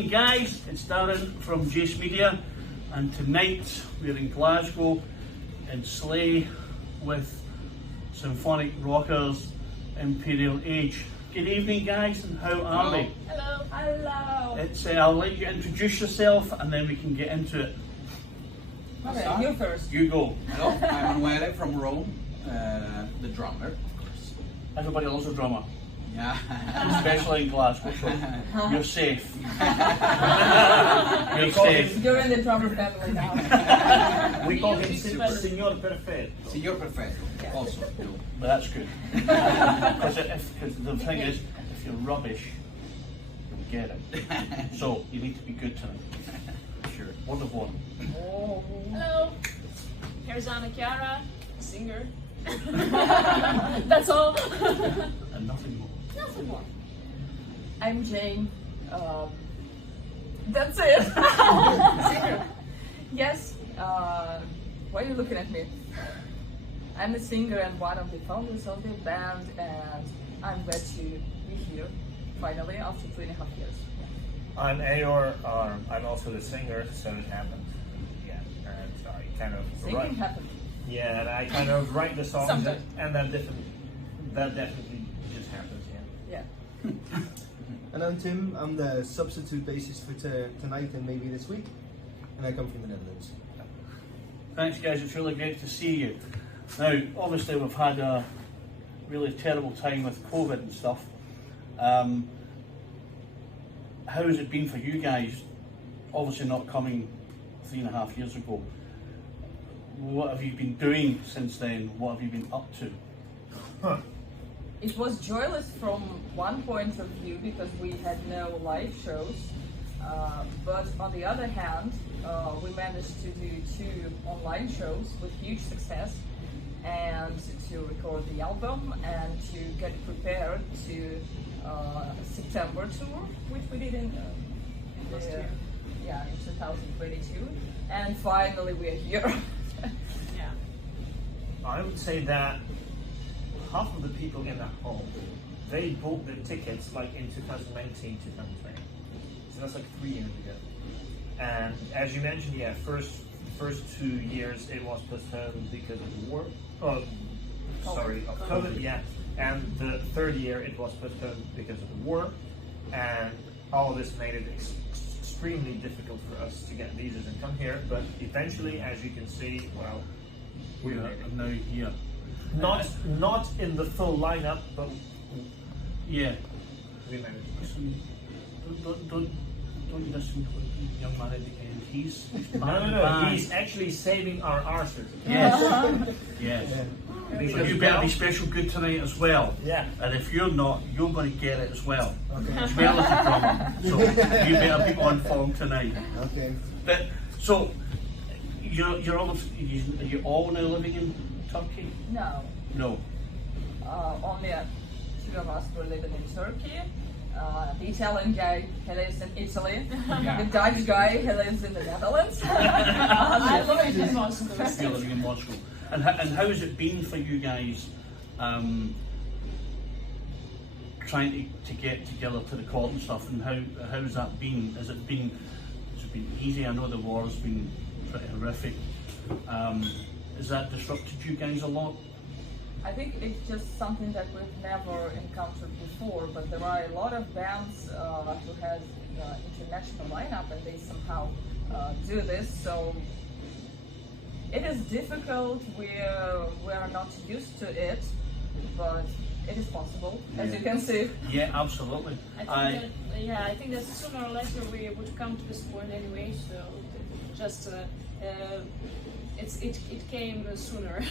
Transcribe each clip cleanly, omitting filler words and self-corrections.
evening guys, it's Darren from Jace Media, and tonight we're in Glasgow in Slay with symphonic rockers ImperialAge. Good evening guys, and how are we? Hello. Hello. I'll let you introduce yourself and then we can get into it. Okay, you first. You go. Hello, I'm Emanuele from Rome, the drummer, of course. Everybody loves a drummer, Yeah. especially in Glasgow, so you're safe. You're safe. You're in the drummer family now. We call him Signor Perfetto. Signor Perfetto, Yeah. also. No. But that's good. Because the thing is, if you're rubbish, you'll get it. So you need to be good tonight. Sure. Word of one. Oh. Hello, here's Anna Chiara, singer. That's all. And nothing more. Nothing more. I'm Jane. That's it. Singer. Yes. Why are you looking at me? I'm a singer and one of the founders of the band, and I'm glad to be here finally after 2.5 years. I'm Ayor. I'm also the singer, so it happened. Yeah, and I kind of Singing happened. Yeah, and I kind of write the songs, Sometimes. and that definitely just happens. Yeah. Yeah. And I'm Tim. I'm the substitute bassist for tonight and maybe this week, and I come from the Netherlands. Thanks guys, it's really great to see you. Now, obviously we've had a really terrible time with COVID and stuff. How has it been for you guys? Obviously not coming 3.5 years ago. What have you been doing since then? What have you been up to? It was joyless from one point of view because we had no live shows, but on the other hand, we managed to do 2 online shows with huge success, and to record the album and to get prepared to September tour, which we did in Last year. yeah, in 2022, and finally we're here. Yeah. I would say that half of the people in that hall, they bought the tickets like in 2019, 2020. So that's like 3 years ago. And as you mentioned, yeah, first 2 years it was postponed because of war. Oh, sorry, of COVID, yeah. And the 3rd year it was postponed because of the war. And all of this made it extremely difficult for us to get visas and come here. But eventually, as you can see, well, We are now here. not in the full lineup, but Yeah. we managed. Listen, don't listen to the young man at the end. He's No. He's actually saving our arses. Yes. Yes. Yeah. So Because you better now- be special good tonight as well. Yeah. And if you're not, you're going to get it as well. Okay. As well as the drummer. So you better be on form tonight. Okay. But so you're all now living in Turkey? No. No. Only 2 of us were living in Turkey. The Italian guy, he lives in Italy. The Dutch guy, he lives in the Netherlands. I live in Moscow. You're living in Moscow. And how has it been for you guys trying to get together to record and stuff? And how has that been? Has it been easy? I know the war's been pretty horrific. Has that disrupted you guys a lot? I think it's just something that we've never encountered before, but there are a lot of bands who has international lineup and they somehow do this, so it is difficult. We're not used to it, but it is possible, as you can see. Yeah, absolutely. I think that sooner or later we would come to this point anyway. So just it came sooner.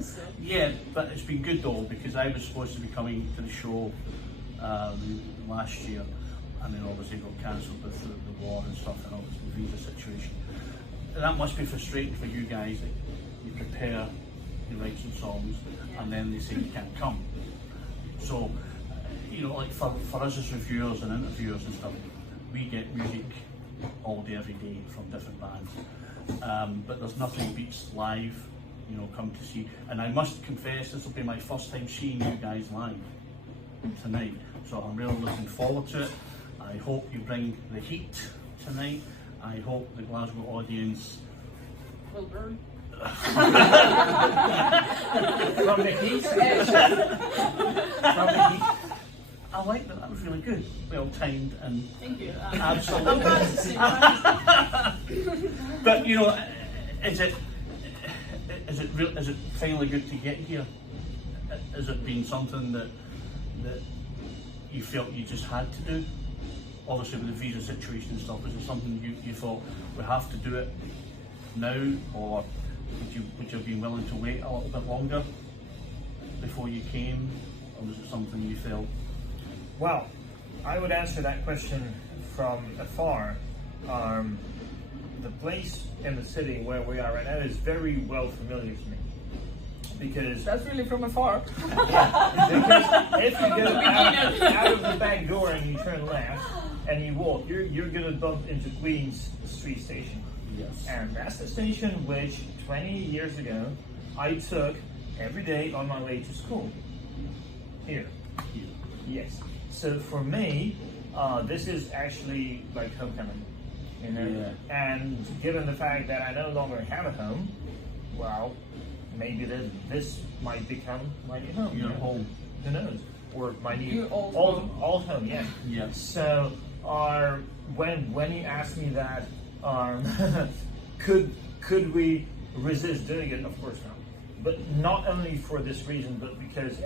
So. Yeah, but it's been good though, because I was supposed to be coming to the show last year, and then obviously got cancelled with the war and stuff, and obviously the visa situation. And that must be frustrating for you guys, that you prepare, you write some songs, and then they say you can't come. So, like for us as reviewers and interviewers and stuff, we get music all day, every day from different bands. But there's nothing beats live, come to see. And I must confess, this will be my first time seeing you guys live tonight. So I'm really looking forward to it. I hope you bring the heat tonight. I hope the Glasgow audience Will burn. From the heat. From the heat. I like that. That was really good. Well timed and Thank you. absolutely. I'm But you know, is it real? Is it finally good to get here? Has it been something that you felt you just had to do? Obviously, with the visa situation and stuff, is it something you thought we have to do it now, or would you have been willing to wait a little bit longer before you came, or was it something you felt? Well, I would answer that question from afar. The place in the city where we are right now is very well familiar to me. Because That's really from afar. because if you go out of the back door and you turn left and you walk, you're gonna bump into Queen's Street Station. Yes. And that's the station which 20 years ago I took every day on my way to school. Here. Yes. So for me, this is actually like homecoming. You know? Yeah. And given the fact that I no longer have a home, well, maybe this might become my new home. Your you know? home. Who knows? Or my new Your old home. old home, yeah. Yeah. So, when you asked me that, could we resist doing it? Of course not. But not only for this reason, but because,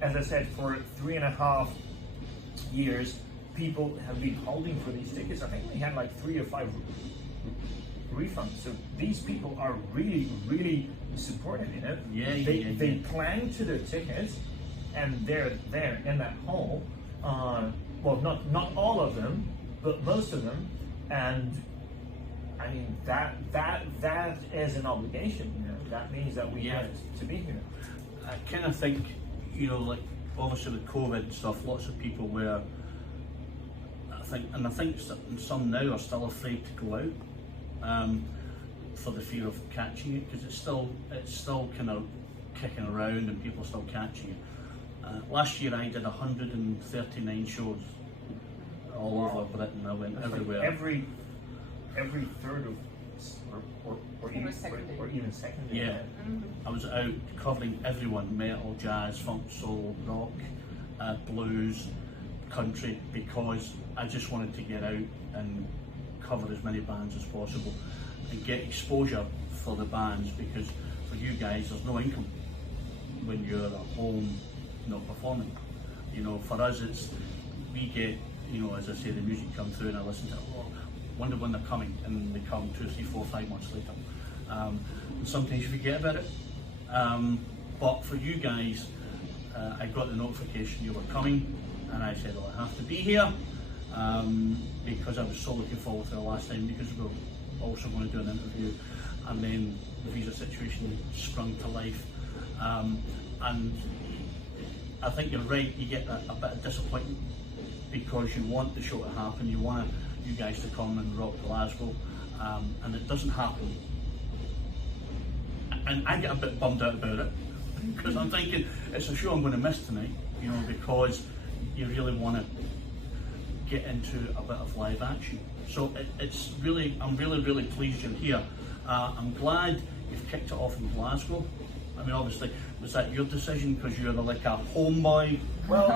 as I said, for 3.5 years, people have been holding for these tickets. I think we had like 3 or 5 refunds. So these people are really, really supportive. You know, they clang to their tickets, and they're there in that hall. Well, not all of them, but most of them. And I mean that is an obligation. You know, that means that we have to be here. I kind of think, you know, like obviously with COVID stuff, lots of people were, I think some now are still afraid to go out for the fear of catching it, because it's still kind of kicking around and people are still catching it. Last year I did 139 shows all over Britain. I went everywhere. Every third of or even second. Yeah. I was out covering everyone: metal, jazz, funk, soul, rock, blues, country, because I just wanted to get out and cover as many bands as possible and get exposure for the bands, because for you guys there's no income when you're at home not performing. You know, for us we get, you know, as I say, the music comes through and I listen to it, wonder when they're coming, and they come 2, 3, 4, 5 months later. And sometimes you forget about it. But for you guys, I got the notification you were coming, and I said, I have to be here, because I was so looking forward to the last time, because we were also going to do an interview, and then the visa situation sprung to life. And I think you're right, you get a bit of disappointment, because you want the show to happen, you want you guys to come and rock Glasgow, and it doesn't happen. And I get a bit bummed out about it, because I'm thinking it's a show I'm going to miss tonight, you know, because you really want to get into a bit of live action. So it's really, I'm really pleased you're here. I'm glad you've kicked it off in Glasgow. I mean, obviously, was that your decision because you're like a homeboy? Well,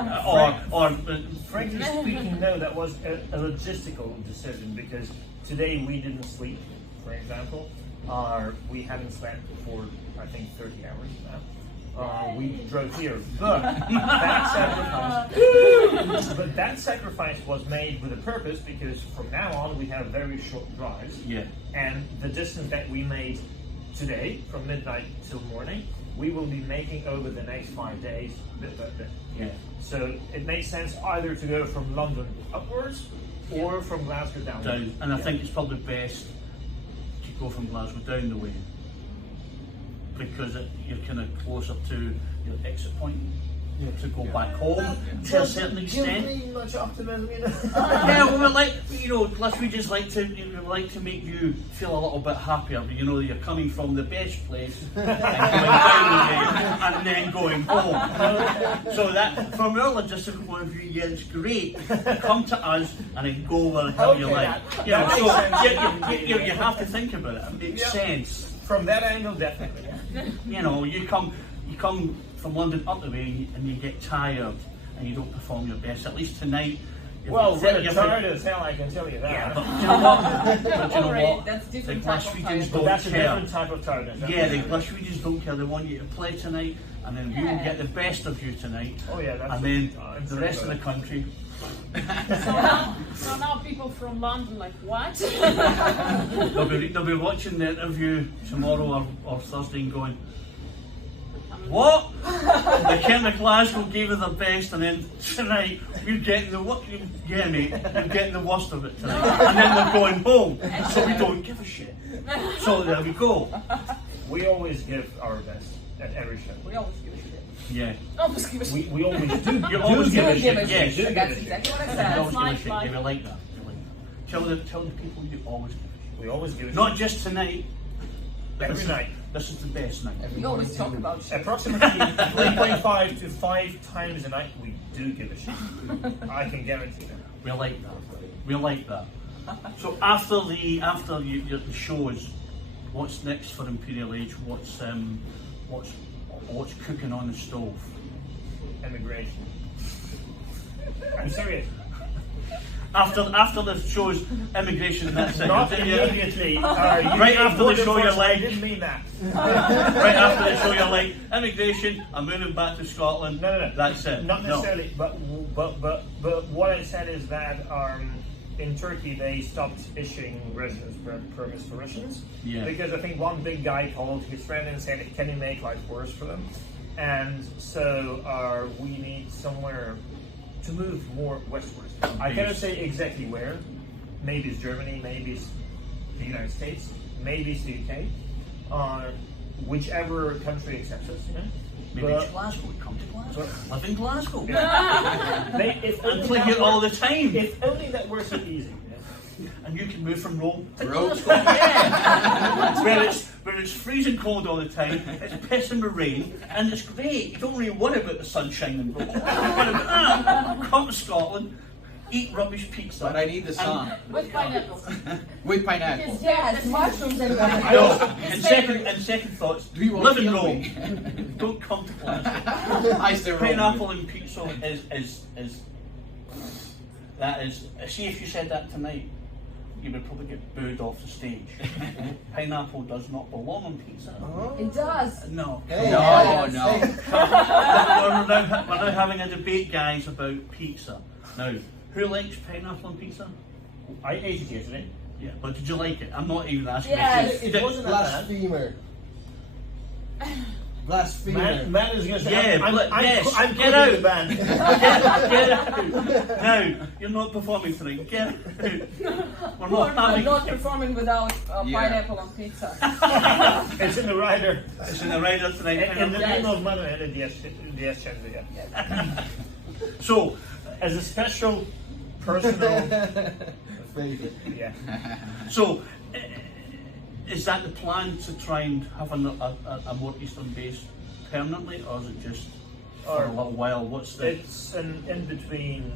frankly or speaking, no, that was a logistical decision, because today we didn't sleep, for example. We haven't slept for, I think, 30 hours now. We drove here, but that sacrifice was made with a purpose, because from now on we have very short drives. Yeah. And the distance that we made today, from midnight till morning, we will be making over the next 5 days, bit by bit. Yeah. So it makes sense either to go from London upwards or from Glasgow down. And I think it's probably best to go from Glasgow down the way, because you're kind of closer to your exit point. to go back home to a certain extent. Give me much optimism, you know. Yeah, well, we like, you know, we just like to make you feel a little bit happier. You know, you're coming from the best place and going down again and then going home. So that, from our logistical point of view, yeah, it's great. Come to us and then go where the hell you like. You know, so you have to think about it. It makes sense. From that angle, definitely. You know, you come from London up the way and you get tired and you don't perform your best. At least tonight. Well, we're tired as hell, I can tell you that. Yeah, but you know what? But you know what? That's The different type of Glaswegians tiredness. don't That's a care. different type of tiredness. Yeah, the Glaswegians don't care. They want you to play tonight, and then you will get the best of you tonight. Oh yeah, that's And then I'm the sorry rest of about the country. So now people from London like, what? They'll be watching the interview tomorrow or Thursday and going, what? The Ken of Glasgow gave us their best, and then tonight you're getting the what? Yeah, mate, you're getting the worst of it tonight, and then we're going home. So we don't give a shit. So there we go. We always give our best at every show. We always give a shit. Yeah. Always give a shit. We always do. You always give a Do shit. Yes. do give That's a shit. exactly what I You said. always give a Life, shit. life. Yeah, we like that. We like that. Tell the people you always give a shit. We always give a Not shit. just tonight. Every This is- night. This is the best night. We always talk about shit. Approximately 3.5 to 5 times a night, we do give a shit. I can guarantee that. We like that. We like that. So after the shows, what's next for ImperialAge? What's cooking on the stove? Emigration. I'm serious. After the shows, immigration. That's it. Not Yeah. immediately. Right after the show, you're I like, didn't mean that. right after the show, you're like, immigration. I'm moving back to Scotland. No. That's it. Not No. necessarily, but what I said is that in Turkey they stopped issuing residence permits for Russians because I think one big guy called his friend and said, "Can you make life worse for them?" And so we need somewhere to move more westwards. I cannot say exactly where. Maybe it's Germany, maybe it's the United States, maybe it's the UK, whichever country accepts us. You know. Maybe But- it's Glasgow. Come to Glasgow. But- Live in Glasgow. If And only play that here all were- the time. If only that were so easy. And you can move from Rome to Rome. Glasgow. Yeah. where it's freezing cold all the time, it's pissing with rain, and it's great. You don't really worry about the sunshine and Rome. Come to Scotland, eat rubbish pizza. But I need the sun. With pineapple. With pineapple. Yes, mushrooms and And second thoughts, Do you want live in to kill Rome. me? Don't come to Glasgow. I still Pineapple and pizza is that is. See, if you said that tonight, you would probably get booed off the stage. Pineapple does not belong on pizza. It does. No. Hey, No, hey, no. hey. We're now having a debate, guys, about pizza. Now, who likes pineapple on pizza? I ate it yesterday. Yeah, but did you like it? I'm not even asking. Yes. you. It wasn't that bad. Blasphemer. Blasphemer. Man is going to say, Yeah, yes, I'm get quitting out. the band. Get out! No, you're not performing tonight. Get out! We're not I'm having. not performing without Yeah. pineapple on pizza. It's in the rider. It's in the rider tonight. In the Yes. name of Mother and the yes chance again. So, As a special, personal, Favorite. yeah. so is that the plan to try and have a more eastern base permanently, or is it just for a little while? What's the? It's an in-between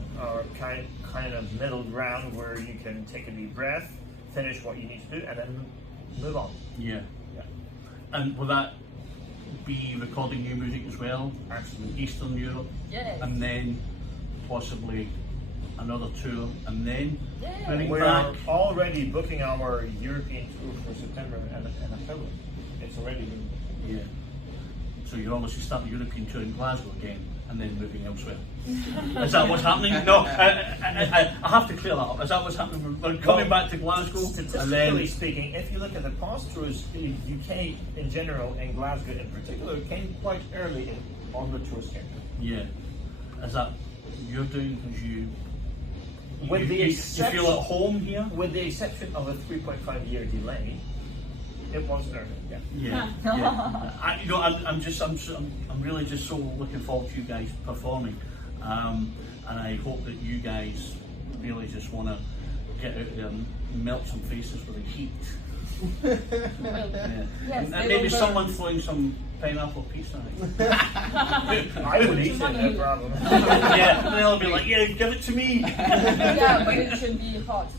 kind of middle ground where you can take a deep breath, finish what you need to do, and then move on. Yeah. Yeah. And will that be recording new music as well? Absolutely. Eastern Europe, Yes. and then possibly another tour, and then Yeah. bringing We're back. already booking our European tour for September and October. It's already been. Yeah. So you're obviously starting the European tour in Glasgow again, and then moving elsewhere. Is that what's happening? No, I have to clear that up. Is that what's happening? We're coming back to Glasgow, and Statistically then speaking, if you look at the past tours, the UK in general and Glasgow in particular came quite early on the tour schedule. yeah. Is that you're doing because With the you exception- feel at home here? With the exception of a 3.5 year delay, It was earned. Yeah. Yeah. I'm really just so looking forward to you guys performing, and I hope that you guys really just want to get out there and melt some faces with the heat. Yeah. Yes, And maybe someone throwing some pineapple pizza. I would eat it, no problem. Yeah, they'll be like, yeah, give it to me. Yeah, but it should be hot.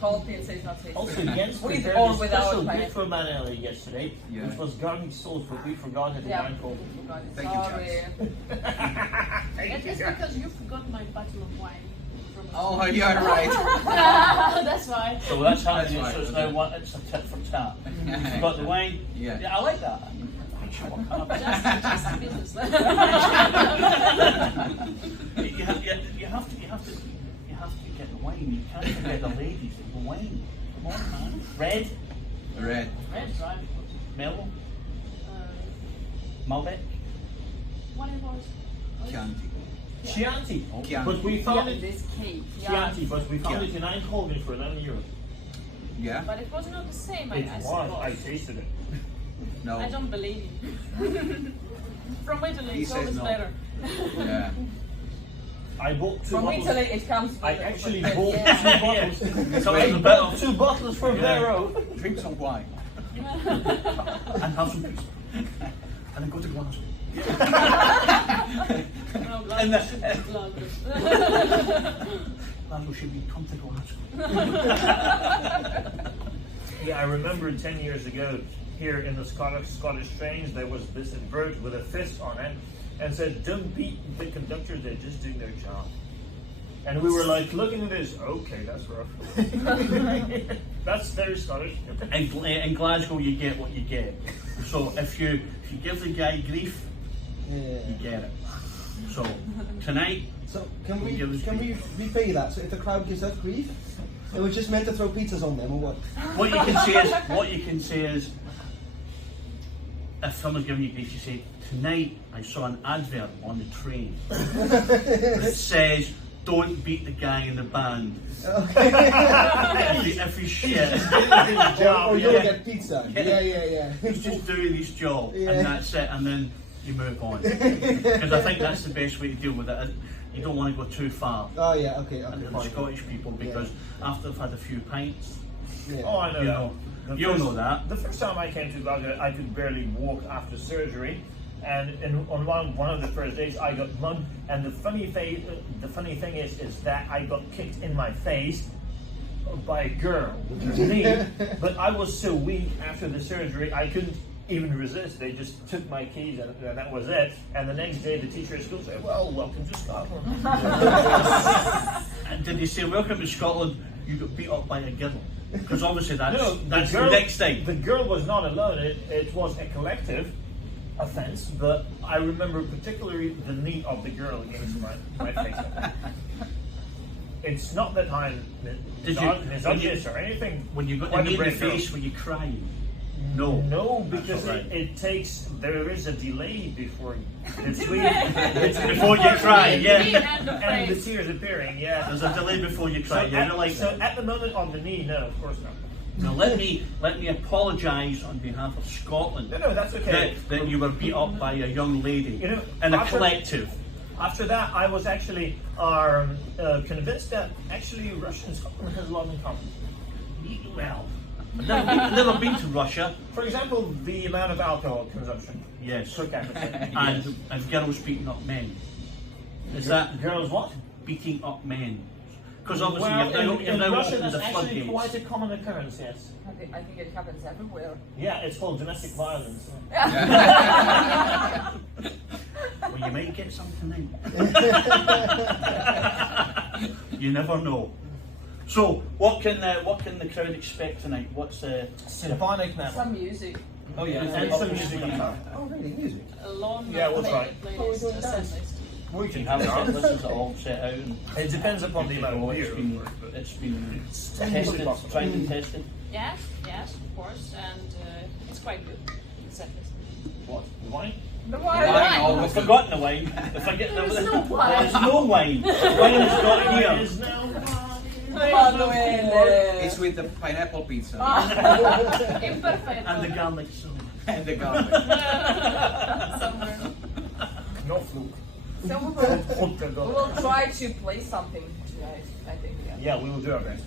Cold pizza is not tasty. Also, Jens With prepared or a without special gift pineapple. for Manelli yesterday, Yeah. which was garlic sauce, but we forgot it in Yeah. wine cold. Thank you, Sorry. That is because you forgot my bottle of wine. From Oh, you're right. That's why. So that's happening. That's right, So it's okay. now one. It's a tit for tat. You've got the wine. Yeah. I like that. Just business. You have to get the wine. You can't forget the ladies. The wine. Come on, man. Red, Red. Red, right? Merlot, Uh, Malbec. what it was? Chianti. Chianti. Chianti. But we found it. This cake. Yeah. Chianti, but we found Yeah. it in Eindhoven for €11. Yeah? But it was not the same. It I was. suppose. I tasted it. No. I don't believe you. From Italy, He it's says always no. better. Yeah. I bought two From bottles. Italy, it comes. With I a- actually with- bought yeah. two bottles. So it's a bit of Two bottles for Vero. Drink some wine. and have some pizza. And then go to Glasgow. No, And Glasgow should be Glasgow. Glasgow should be come to Glasgow. Yeah, I remember 10 years ago here in the Scottish trains there was this bird with a fist on it and said, "Don't beat the conductors; they're just doing their job." And we were like looking at this. Okay, that's rough. That's very Scottish. In Glasgow, you get what you get. So if you give the guy grief, you Yeah. get it. So tonight, So can we Give us repay that? So if the crowd gives us grief, it was just meant to throw pizzas on them or what? what you can say is, if someone's giving you grief, you say, tonight I saw an advert on the train that says, "Don't beat the guy in the band." if he's shit, Or you'll yeah. get pizza. Yeah. he's just doing his job, Yeah. and that's it, and then you move on. Because I think that's the best way to deal with it. You don't want to go too far. Oh yeah. Okay. And the Fine. Scottish people, because after they've had a few pints, Yeah. Oh, I know you that. know, The you'll first- know that. The first time I came to Glasgow, I could barely walk after surgery, and on one of the first days, I got mugged. And the funny thing is that I got kicked in my face by a girl with her knee. But I was so weak after the surgery, I couldn't even resist. They just took my keys, and that was it. And the next day, the teacher at school said, "Well, welcome to Scotland." And did they say, "Welcome to Scotland, you got beat up by a girl"? Because obviously that's the the next thing. The girl was not alone. It was a collective offense, but I remember particularly the knee of the girl against my face. It's not that I'm misogynist or anything. When you got the Quite a knee in the brave girl. face, when you crying? No. No, That's because not right. there is a delay before between Before you cry, yeah. And the and the phrase. tears appearing. Yeah. There's a delay before you cry. You're like So at the moment on the knee, no, of course not. now let me apologise on behalf of Scotland No, that's okay. that you were beat up by a young lady You know, in a after- collective. After that, I was actually convinced that actually Russia and Scotland has a lot in common. Well, I've never been to Russia. For example, the amount of alcohol consumption Yes. per capita. And girls beating up men. Is that Girls what? beating up men? Because obviously Well, you've in now Russia, opened that's the actually floodgates. quite a common occurrence, yes. I think it happens everywhere. Yeah, it's called domestic violence. Well, you might get some tonight. You never know. So, what can the crowd expect tonight? What's Symphonic metal. Some music. Oh yeah. And some music on top. Oh really? Music. A long Yeah, we'll try. playlist, set list. We you can have have set lists all set out? And It depends upon the amount of beer. it's been totally tested, possible. tried and tested. Yes, of course, and it's quite good. The set list. What? Wine? The Wine, wine. oh, I've forgotten the wine. If I get There's no wine. There's no wine. Wine is not There here. is no Manuele. It's with the pineapple pizza Imperfect. And the garlic sauce. and the garlic. Somewhere. No fluke. So we will try to play something tonight, I think. Yeah, we will do our best.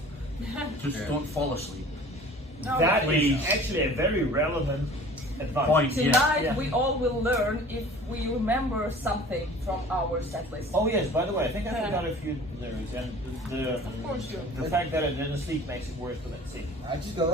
Just Yeah. don't fall asleep. That is Please. actually a very relevant advice. Point. Tonight Yeah. we all will learn if we remember something from our set list. Oh yes, by the way, I think I forgot a few lyrics, and Of course you. the fact that I didn't sleep makes it worse, but let's see. I just go,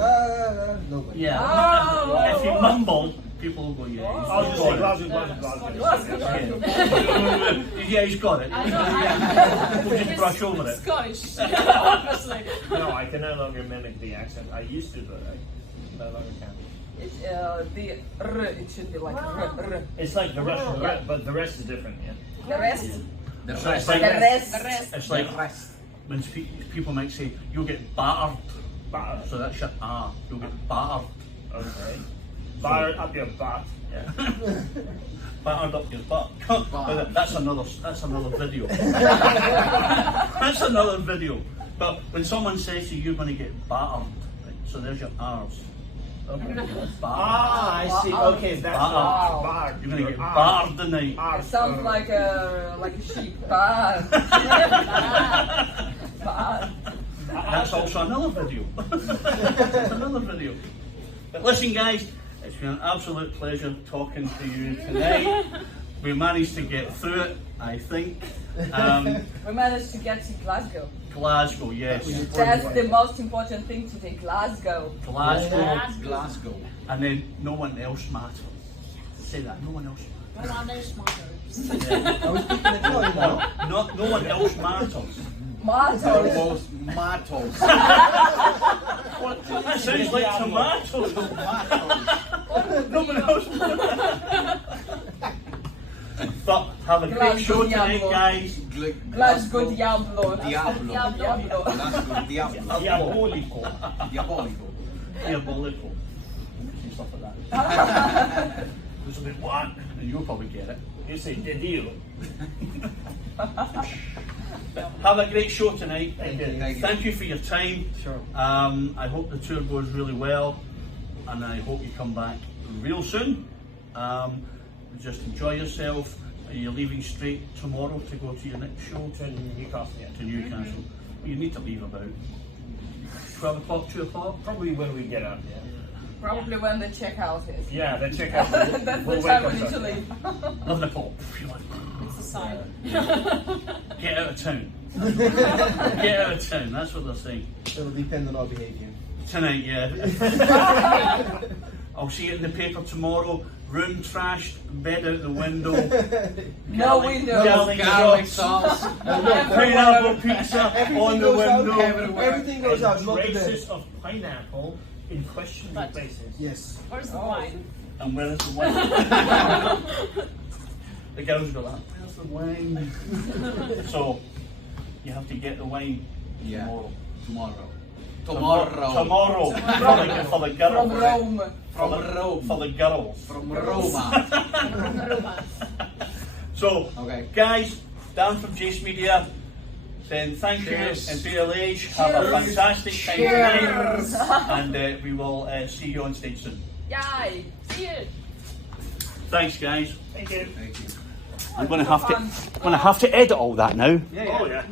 nobody. Yeah. Oh. If you mumble, people will go, yeah. he's I'll just got say it. Glasgow, Glasgow, Glasgow, Glasgow. Glasgow. Yeah, he's got it. I know. We'll just brush over it. Scottish, obviously. No, I can no longer mimic the accent. I used to, but I no longer can. The R, it should be like R. It's like the Russian, but the rest is different, yeah. The rest, The It's rest. like, the rest. The rest. it's like The rest. when people might say, you'll get battered. Battered. So that's your R. You'll get battered. Okay. Battered up your butt. Yeah. Battered up your butt. That's another video. That's another video. But when someone says to you, you're going to get battered, right? So there's your R's. Okay. Battered. Ah, I see. Okay, that's Battered. battered. You're going to get Your battered tonight. It sounds like a sheep. Bad. Bad. That's also another video. That's another video. But listen, guys, it's been an absolute pleasure talking to you tonight. We managed to get through it, I think. We managed to get to Glasgow. Glasgow, yes. That's the most important thing today. Glasgow. Glasgow. Glasgow. And then no one else matters. Say that, no one else No others matters. matters. I was speaking Italian now. No one else matters. Martos. Almost matos. That sounds like tomatoes. No one else matters. But have a great show tonight, guys. Glasgow Diablo. Diablo. Diablo. Glasgow Diablo. Diabolico. Diabolico. Diabolical. See stuff like that. There's a bit what? And you'll probably get it. You say the deal. Have a great show tonight. Thank you. Thank you for your time. Sure. I hope the tour goes really well, and I hope you come back real soon. Just enjoy yourself. Are you leaving straight tomorrow to go to your next show To Newcastle, yeah. to Newcastle? Well, you need to leave about 12 o'clock, 2 o'clock. Probably when we get up, yeah. Probably when the checkout is. Yeah, then check out. That's we'll the wake time we up need to Sunday. leave. 11 o'clock. You're like, It's a sign. get out of town. Get out of town. That's what they're saying. It'll depend on our behaviour. Tonight, yeah. I'll see it in the paper tomorrow. Room trashed, bed out the window. No windows. Garlic sauce. Pineapple pizza on the goes out, window. Everything goes out, not the bed. Traces of pineapple in questionable But- places. Yes. Where's the wine? And where's the wine? The girls go like, where's the wine? So, you have to get the wine Yeah. tomorrow. Tomorrow. Tomorrow. For the girls. From Rome. From Rome. For the girls. From Roma. So, Okay. guys, Dan from Jace Media saying thank Cheers. you, ImperialAge. Have a fantastic time tonight. And we will see you on stage soon. Yay. See you. Thanks, guys. Thank you. Thank you. I'm going to have to edit all that now. Oh, yeah.